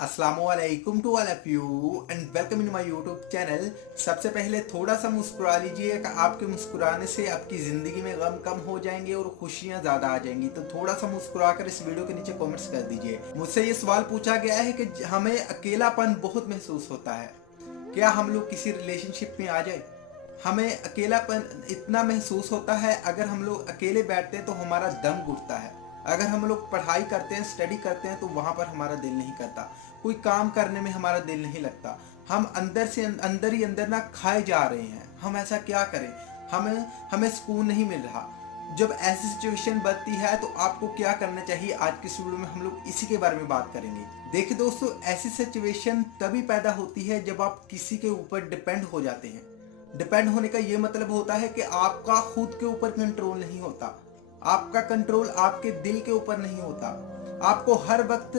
अस्सलामुअलैकुम to all of you and welcome in my YouTube channel. सबसे पहले थोड़ा सा मुस्कुरा लीजिए कि आपके मुस्कुराने से आपकी ज़िंदगी में गम कम हो जाएंगे और खुशियां ज़्यादा आ जाएंगी। तो थोड़ा सा मुस्कुरा कर इस वीडियो के नीचे कमेंट्स कर दीजिए। मुझसे ये सवाल पूछा गया है कि हमें अकेलापन बहुत महसूस होता है, क्या हम लोग किसी रिलेशनशिप में आ जाए? हमें अकेलापन इतना महसूस होता है, अगर हम लोग अकेले बैठते हैं तो हमारा दम घुटता है। अगर हम लोग पढ़ाई करते हैं, स्टडी करते हैं, तो वहाँ पर हमारा दिल नहीं करता। कोई काम करने में हमारा दिल नहीं लगता। हम अंदर से अंदर ही अंदर ना खाए जा रहे हैं। हम ऐसा क्या करें? हमें हमें सुकून नहीं मिल रहा। जब ऐसी सिचुएशन बनती है तो आपको क्या करना चाहिए, आज की इस वीडियो में हम लोग इसी के बारे में बात करेंगे। देखिए दोस्तों, ऐसी सिचुएशन तभी पैदा होती है जब आप किसी के ऊपर डिपेंड हो जाते हैं। डिपेंड होने का ये मतलब होता है कि आपका खुद के ऊपर कंट्रोल नहीं होता। आपका कंट्रोल आपके दिल के ऊपर नहीं होता। आपको हर वक्त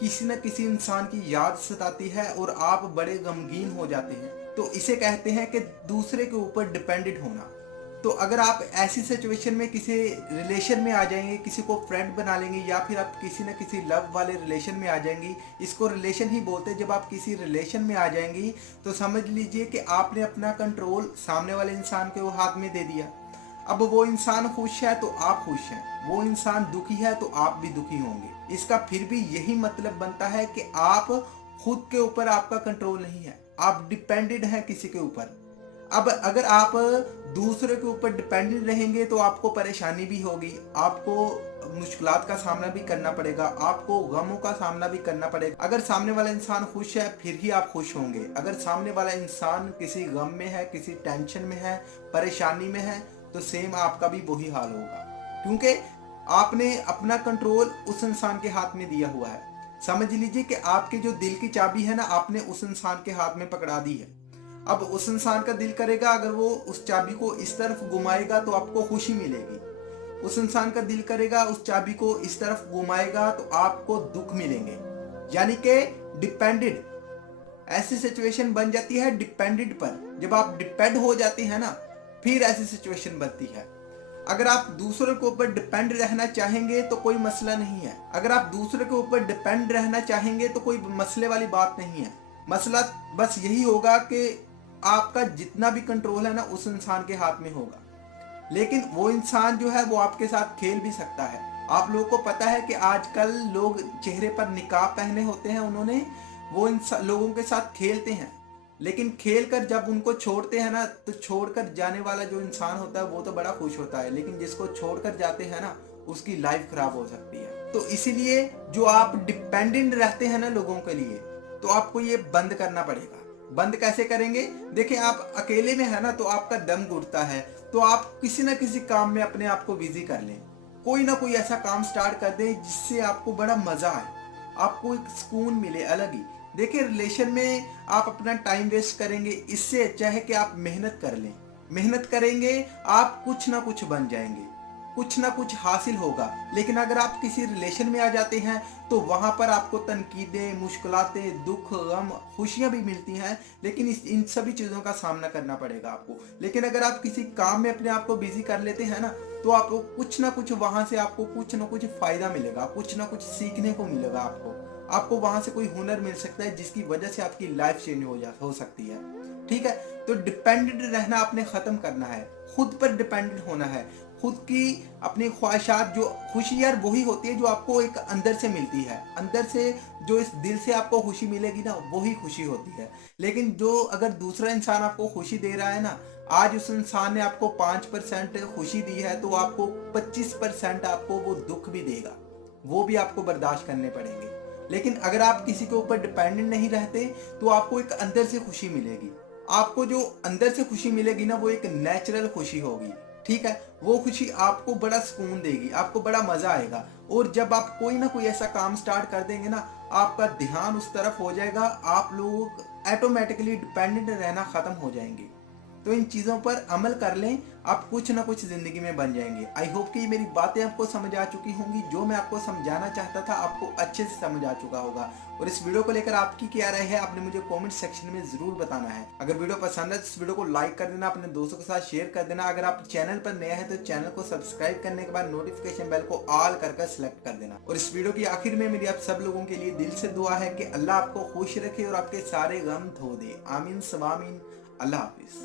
किसी न किसी इंसान की याद सताती है और आप बड़े गमगीन हो जाते हैं। तो इसे कहते हैं कि दूसरे के ऊपर डिपेंडेंट होना। तो अगर आप ऐसी सिचुएशन में किसी रिलेशन में आ जाएंगे, किसी को फ्रेंड बना लेंगे, या फिर आप किसी न किसी लव वाले रिलेशन में आ जाएंगी, इसको रिलेशन ही बोलते हैं। जब आप किसी रिलेशन में आ जाएंगी तो समझ लीजिए कि आपने अपना कंट्रोल सामने वाले इंसान के हाथ में दे दिया। अब वो इंसान खुश है तो आप खुश हैं, वो इंसान दुखी है तो आप भी दुखी होंगे। इसका फिर भी यही मतलब बनता है कि आप खुद के ऊपर आपका कंट्रोल नहीं है, आप डिपेंडेंट हैं किसी के ऊपर। अब अगर आप दूसरे के ऊपर डिपेंडेंट रहेंगे तो आपको परेशानी भी होगी, आपको मुश्किलात का सामना भी करना पड़ेगा, आपको गमों का सामना भी करना पड़ेगा। अगर सामने वाला इंसान खुश है फिर ही आप खुश होंगे। अगर सामने वाला इंसान किसी गम में है, किसी टेंशन में है, परेशानी में है, तो सेम आपका भी वही हाल होगा, क्योंकि आपने अपना कंट्रोल उस इंसान के हाथ में दिया हुआ है। समझ लीजिए कि आपके जो दिल की चाबी है ना, आपने उस इंसान के हाथ में पकड़ा दी है। अब उस इंसान का दिल करेगा, अगर वो उस चाबी को इस तरफ घुमाएगा तो आपको खुशी मिलेगी। उस इंसान का दिल करेगा उस चाबी को इस तरफ घुमाएगा तो आपको दुख मिलेंगे। यानी कि डिपेंडेड, ऐसी सिचुएशन बन जाती है डिपेंडेंट पर। जब आप डिपेंड हो जाते हैं ना, फिर ऐसी सिचुएशन बनती है। अगर आप दूसरे के ऊपर डिपेंड रहना चाहेंगे तो कोई मसला नहीं है। अगर आप दूसरे के ऊपर डिपेंड रहना चाहेंगे तो कोई मसले वाली बात नहीं है। मसला बस यही होगा कि आपका जितना भी कंट्रोल है ना, उस इंसान के हाथ में होगा। लेकिन वो इंसान जो है वो आपके साथ खेल भी सकता है। आप लोगों को पता है कि आजकल लोग चेहरे पर निकाब पहने होते हैं, उन्होंने वो लोगों के साथ खेलते हैं। लेकिन खेल कर जब उनको छोड़ते हैं ना, तो छोड़कर जाने वाला जो इंसान होता है वो तो बड़ा खुश होता है, लेकिन जिसको छोड़कर जाते हैं ना, उसकी लाइफ खराब हो सकती है। तो इसीलिए जो आप डिपेंडेंट रहते हैं ना लोगों के लिए, तो आपको ये बंद करना पड़ेगा। बंद कैसे करेंगे? देखिए, आप अकेले में है ना तो आपका दम घुटता है, तो आप किसी ना किसी काम में अपने आप को बिजी कर लें। कोई ना कोई ऐसा काम स्टार्ट कर दें जिससे आपको बड़ा मजा आए, आपको एक सुकून मिले अलग ही। देखिए, रिलेशन में आप अपना टाइम वेस्ट करेंगे, इससे अच्छा है कि आप मेहनत कर लें। मेहनत करेंगे, आप कुछ ना कुछ बन जाएंगे, कुछ ना कुछ हासिल होगा। लेकिन अगर आप किसी रिलेशन में आ जाते हैं तो वहां पर आपको तनकीदें, मुश्किलातें, दुख, गम, खुशियां भी मिलती हैं, लेकिन इन सभी चीज़ों का सामना करना पड़ेगा आपको। लेकिन अगर आप किसी काम में अपने आप को बिजी कर लेते हैं ना, तो आपको कुछ ना कुछ वहां से आपको कुछ ना कुछ फायदा मिलेगा, कुछ ना कुछ सीखने को मिलेगा। आपको वहां से कोई हुनर मिल सकता है जिसकी वजह से आपकी लाइफ चेंज हो सकती है। ठीक है, तो डिपेंडेंट रहना आपने खत्म करना है, खुद पर डिपेंडेंट होना है। खुद की अपनी ख्वाहिशात, जो खुशी यार वही होती है जो आपको एक अंदर से मिलती है। अंदर से जो इस दिल से आपको खुशी मिलेगी ना, वही खुशी होती है। लेकिन जो अगर दूसरा इंसान आपको खुशी दे रहा है ना, आज उस इंसान ने आपको 5% खुशी दी है तो आपको 25% आपको वो दुख भी देगा, वो भी आपको बर्दाश्त करने पड़ेंगे। लेकिन अगर आप किसी के ऊपर डिपेंडेंट नहीं रहते तो आपको एक अंदर से खुशी मिलेगी। आपको जो अंदर से खुशी मिलेगी ना, वो एक नेचुरल खुशी होगी। ठीक है, वो खुशी आपको बड़ा सुकून देगी, आपको बड़ा मजा आएगा। और जब आप कोई ना कोई ऐसा काम स्टार्ट कर देंगे ना, आपका ध्यान उस तरफ हो जाएगा, आप लोग ऑटोमेटिकली डिपेंडेंट रहना खत्म हो जाएंगे। तो इन चीज़ों पर अमल कर लें, आप कुछ ना कुछ ज़िंदगी में बन जाएंगे। आई होप कि ये मेरी बातें आपको समझ आ चुकी होंगी। जो मैं आपको समझाना चाहता था आपको अच्छे से समझ आ चुका होगा। और इस वीडियो को लेकर आपकी क्या राय है आपने मुझे कमेंट सेक्शन में ज़रूर बताना है। अगर वीडियो पसंद है तो इस वीडियो को लाइक कर देना, अपने दोस्तों के साथ शेयर कर देना। अगर आप चैनल पर नया है तो चैनल को सब्सक्राइब करने के बाद नोटिफिकेशन बेल को ऑल कर सिलेक्ट कर देना। और इस वीडियो की आखिर में मेरी आप सब लोगों के लिए दिल से दुआ है कि अल्लाह आपको खुश रखे और आपके सारे गम धो दे। आमीन सवामीन। अल्लाह हाफिज।